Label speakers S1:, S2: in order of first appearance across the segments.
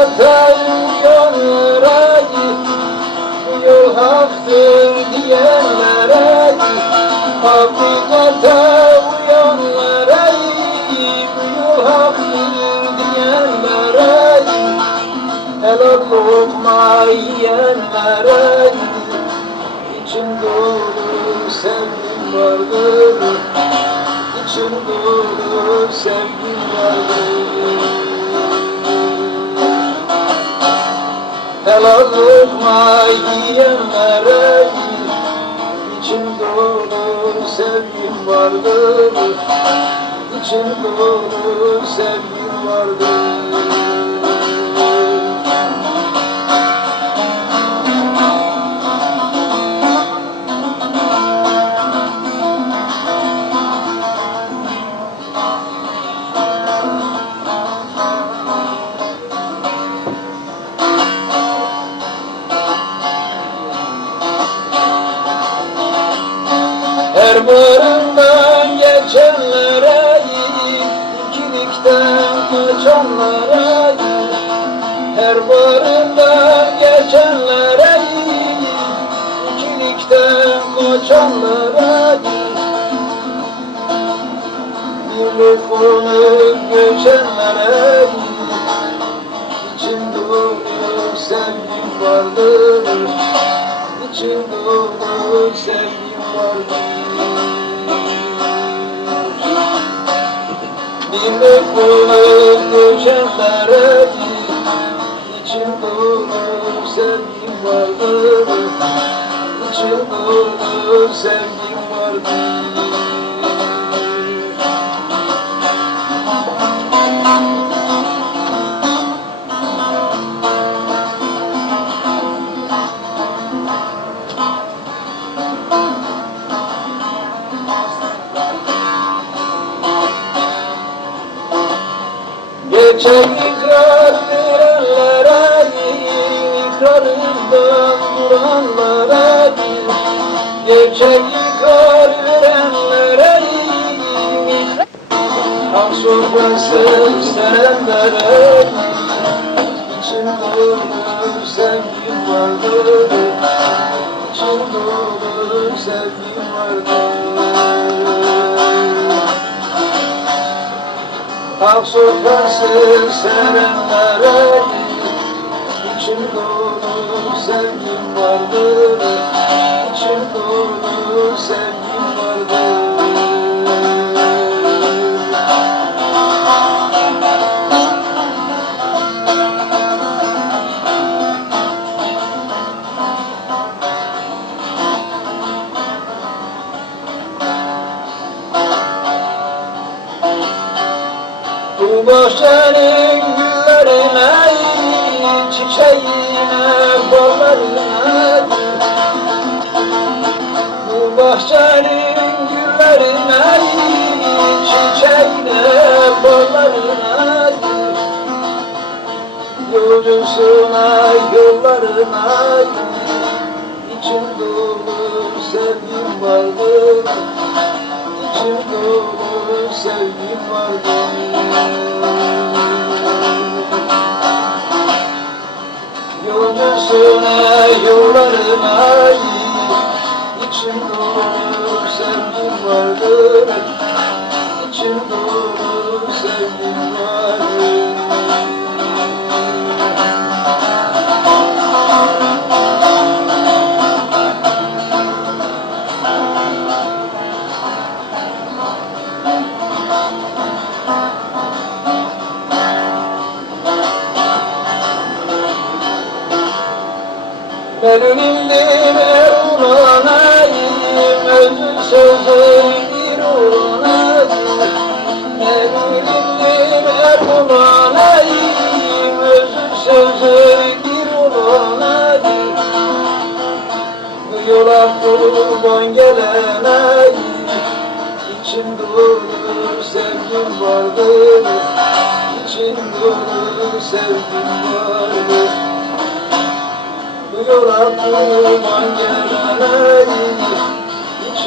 S1: Atanmıyor acı Yol haktır diyenler acı. Hakikate uyanlar ayıp Yol haktır diyenler acı. Helal lokma yiyenler acı. İçim dolu sevgim vardır. İçim dolu sevgim vardır. Helal lokma yiyenlere İçim dolu sevgim vardır. İçim dolu sevgim vardır Her barından geçenlere ikilikten kaçanlara Birlik olup göçenlere İçim dolu sevgim vardır. İçim dolu sevgim vardır. Birlik olup göçenlere Dolu sevgim İçim dolu sevgim vardır Geçen ikrar ikrarından duranlara Geçen ikrar verenlere Hak sofrası isteyenlere İçim dolu sevgim vardır. İçim dolu sevgim vardır. Hak sofrası sevenlere İçim dolu sevgim vardır İçim dolu sevgim vardır Bu bahçenin güllerine, çiçeğine, ballarına Bu bahçenin güllerine, çiçeğine, ballarına Yolcusuna, yollarına İçim dolu sevgim vardır. İçim dolu sevgim vardır Özü sözü bir olanayım Melunimdir Erunanayım Özü sözü bir olanayım Bu yola kurban gelenayım İçim dolu sevgim vardır. İçim dolu sevgim vardır. Bu yola kurban gelene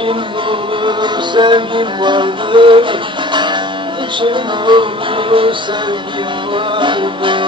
S1: İçim dolu sevgim vardır. İçim dolu sevgim vardır